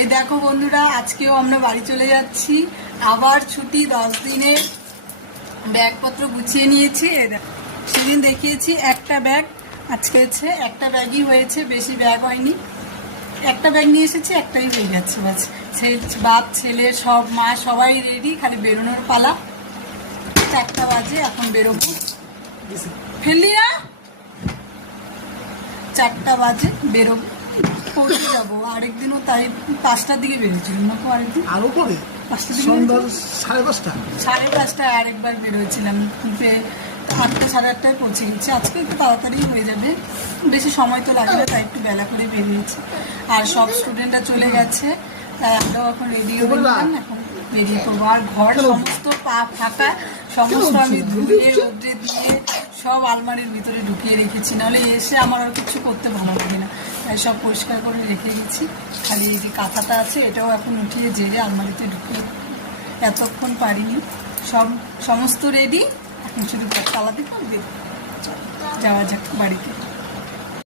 এই দেখো বন্ধুরা, আজকেও আমরা বাড়ি চলে যাচ্ছি। আবার ছুটি, 10 দিনের ব্যাগপত্র গুছিয়ে নিয়েছি। সেদিন দেখিয়েছি একটা ব্যাগ, আজকে হচ্ছে একটা ব্যাগই হয়েছে, বেশি ব্যাগ হয়নি। একটা ব্যাগ নিয়ে এসেছি, একটাই হয়ে যাচ্ছে বাস। বাপ ছেলে সব মা সবাই রেডি, খালি বেরোনোর পালা। 4টা বাজে, এখন বেরোবো। ফেললি না? 4টা বাজে বেরোবো, পৌঁছে যাবো। আরেকদিনও তাই 5টার দিকে বেরিয়েছিল না তো? আরেকদিন আরো পরে 5টার দিকে, সন্ধ্যা 5:30। 5:30টায় আরেকবার বেরোয়েছিলাম, 8টা 8:30টায় পৌঁছে গেছি। আজকে একটু তাড়াতাড়ি হয়ে যাবে, বেশি সময় তো লাগবে, তাই একটু বেলা করে বেরিয়েছি। আর সব স্টুডেন্টরা চলে গেছে, তাই আমরাও এখন রেডি হয়ে গেলাম, এখন বেরিয়ে পড়বো। আর ঘর সমস্ত ফাঁকা, সমস্ত আমি ধুয়ে রোদ্রে দিয়ে সব আলমারির ভিতরে ঢুকিয়ে রেখেছি, নাহলে এসে আমার আর কিছু করতে ভালো লাগে না, তাই সব পরিষ্কার করে রেখে গেছি। খালি এই যে কাঁথাটা আছে, এটাও এখন উঠিয়ে জেরে আলমারিতে ঢুকিয়ে, এতক্ষণ পারিনি। সমস্ত রেডি, এখন শুধু চালাতে পারবে। যাওয়া যাক বাড়িতে।